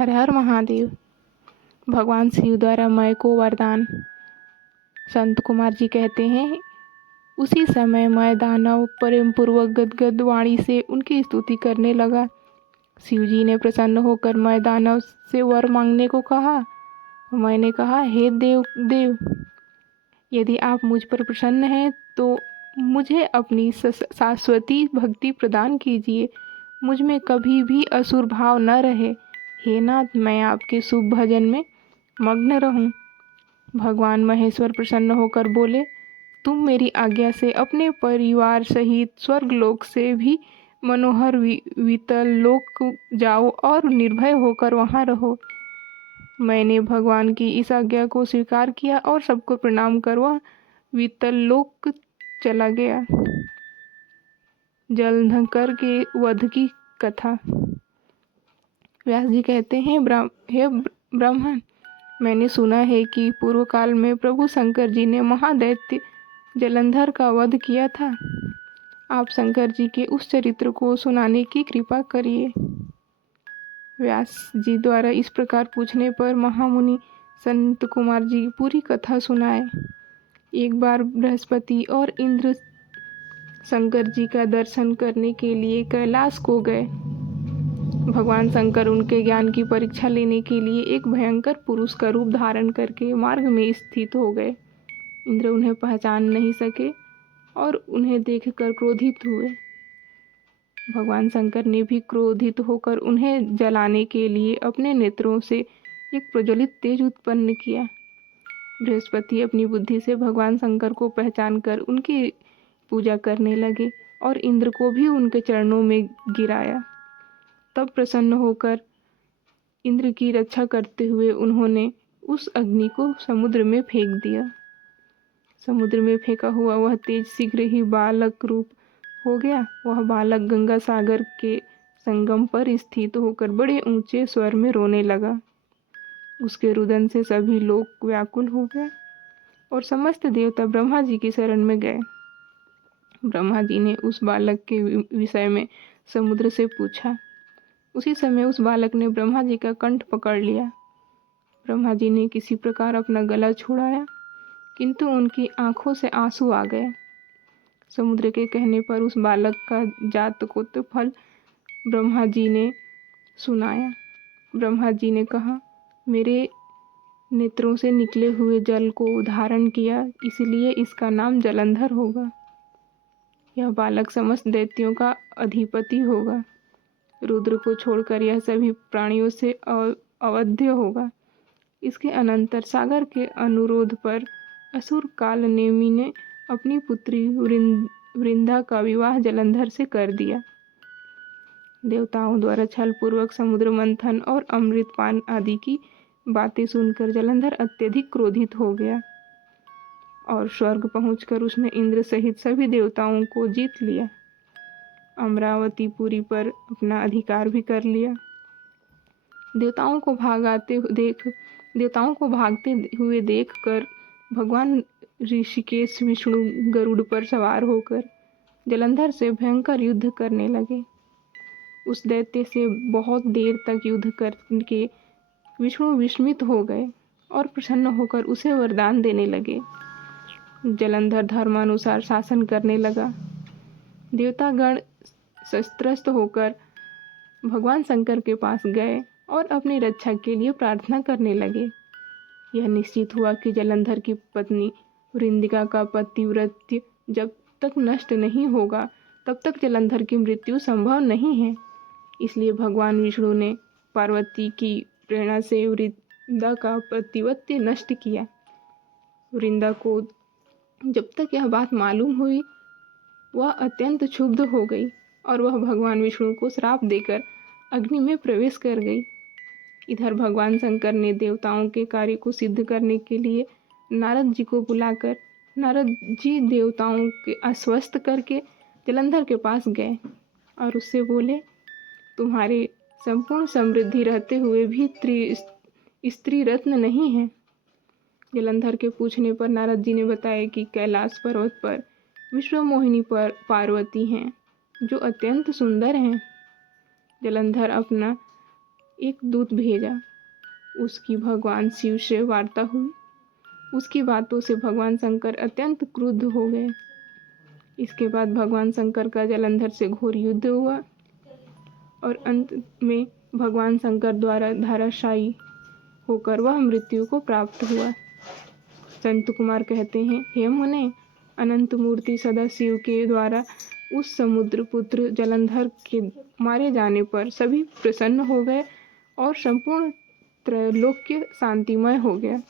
हर हर महादेव। भगवान शिव द्वारा मय को वरदान। संत कुमार जी कहते हैं, उसी समय मय दानव प्रेम पूर्वक गदगद वाणी से उनकी स्तुति करने लगा। शिव जी ने प्रसन्न होकर मय दानव से वर मांगने को कहा। मैंने कहा, हे देव, यदि आप मुझ पर प्रसन्न हैं तो मुझे अपनी शाश्वती भक्ति प्रदान कीजिए। मुझ में कभी भी असुर भाव न रहे। हे नाथ, मैं आपके शुभ भजन में मग्न रहूं। भगवान महेश्वर प्रसन्न होकर बोले, तुम मेरी आज्ञा से अपने परिवार सहित स्वर्गलोक से भी मनोहर वितल लोक जाओ और निर्भय होकर वहां रहो। मैंने भगवान की इस आज्ञा को स्वीकार किया और सबको प्रणाम कर वह वितल लोक चला गया। जलंधर के वध की कथा। व्यास जी कहते हैं, हे ब्राह्मण, मैंने सुना है कि पूर्व काल में प्रभु शंकर जी ने महादैत्य जलंधर का वध किया था। आप शंकर जी के उस चरित्र को सुनाने की कृपा करिए। व्यास जी द्वारा इस प्रकार पूछने पर महामुनि संत कुमार जी पूरी कथा सुनाए। एक बार बृहस्पति और इंद्र शंकर जी का दर्शन करने के लिए कैलाश को गए। भगवान शंकर उनके ज्ञान की परीक्षा लेने के लिए एक भयंकर पुरुष का रूप धारण करके मार्ग में स्थित हो गए। इंद्र उन्हें पहचान नहीं सके और उन्हें देखकर क्रोधित हुए। भगवान शंकर ने भी क्रोधित होकर उन्हें जलाने के लिए अपने नेत्रों से एक प्रज्वलित तेज उत्पन्न किया। बृहस्पति अपनी बुद्धि से भगवान शंकर को पहचान कर उनकी पूजा करने लगे और इंद्र को भी उनके चरणों में गिराया। तब प्रसन्न होकर इंद्र की रक्षा करते हुए उन्होंने उस अग्नि को समुद्र में फेंक दिया। समुद्र में फेंका हुआ वह तेज शीघ्र ही बालक रूप हो गया। वह बालक गंगा सागर के संगम पर स्थित होकर बड़े ऊंचे स्वर में रोने लगा। उसके रुदन से सभी लोग व्याकुल हो गए और समस्त देवता ब्रह्मा जी की शरण में गए। ब्रह्मा जी ने उस बालक के विषय में समुद्र से पूछा। उसी समय उस बालक ने ब्रह्मा जी का कंठ पकड़ लिया। ब्रह्मा जी ने किसी प्रकार अपना गला छुड़ाया, किंतु उनकी आंखों से आंसू आ गए। समुद्र के कहने पर उस बालक का जातकोक्त फल ब्रह्मा जी ने सुनाया। ब्रह्मा जी ने कहा, मेरे नेत्रों से निकले हुए जल को धारण किया, इसलिए इसका नाम जलंधर होगा। यह बालक समस्त दैत्यों का अधिपति होगा। रुद्र को छोड़कर यह सभी प्राणियों से अवध्य होगा। इसके अनंतर सागर के अनुरोध पर असुर काल नेमि ने अपनी पुत्री वृंदा का विवाह जलंधर से कर दिया। देवताओं द्वारा छल पूर्वक समुद्र मंथन और अमृतपान आदि की बातें सुनकर जलंधर अत्यधिक क्रोधित हो गया और स्वर्ग पहुंचकर उसने इंद्र सहित सभी देवताओं को जीत लिया। अमरावतीपुरी पर अपना अधिकार भी कर लिया। देवताओं को भागते हुए देखकर भगवान ऋषिकेश विष्णु गरुड़ पर सवार होकर जलंधर से भयंकर युद्ध करने लगे। उस दैत्य से बहुत देर तक युद्ध करके विष्णु विस्मित हो गए और प्रसन्न होकर उसे वरदान देने लगे। जलंधर धर्मानुसार शासन करने लगा। देवतागण शस्त्रस्थ होकर भगवान शंकर के पास गए और अपनी रक्षा के लिए प्रार्थना करने लगे। यह निश्चित हुआ कि जलंधर की पत्नी वृंदिका का पतिव्रत्य जब तक नष्ट नहीं होगा तब तक जलंधर की मृत्यु संभव नहीं है। इसलिए भगवान विष्णु ने पार्वती की प्रेरणा से वृंदा का पतिव्रत्य नष्ट किया। वृंदा को जब तक यह बात मालूम हुई, वह अत्यंत क्षुब्ध हो गई और वह भगवान विष्णु को श्राप देकर अग्नि में प्रवेश कर गई। इधर भगवान शंकर ने देवताओं के कार्य को सिद्ध करने के लिए नारद जी को बुलाकर नारद जी देवताओं के आश्वस्त करके जलंधर के पास गए और उससे बोले, तुम्हारे संपूर्ण समृद्धि रहते हुए भी स्त्री रत्न नहीं है। जलंधर के पूछने पर नारद जी ने बताया कि कैलाश पर्वत पर विश्वमोहिनी पर पार्वती हैं जो अत्यंत सुंदर हैं। जलंधर अपना एक दूत भेजा। उसकी भगवान शिव से वार्ता हुई। उसकी बातों से भगवान शंकर अत्यंत क्रुद्ध हो गए। इसके बाद भगवान शंकर का जलंधर से घोर युद्ध हुआ और अंत में भगवान शंकर द्वारा धराशायी होकर वह मृत्यु को प्राप्त हुआ। संत कुमार कहते हैं, हे मुने, अनंत मूर्ति सदाशिव के द्वारा उस समुद्र पुत्र जलंधर के मारे जाने पर सभी प्रसन्न हो गए और संपूर्ण त्रैलोक्य शांतिमय हो गया।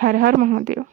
हर हर महादेव।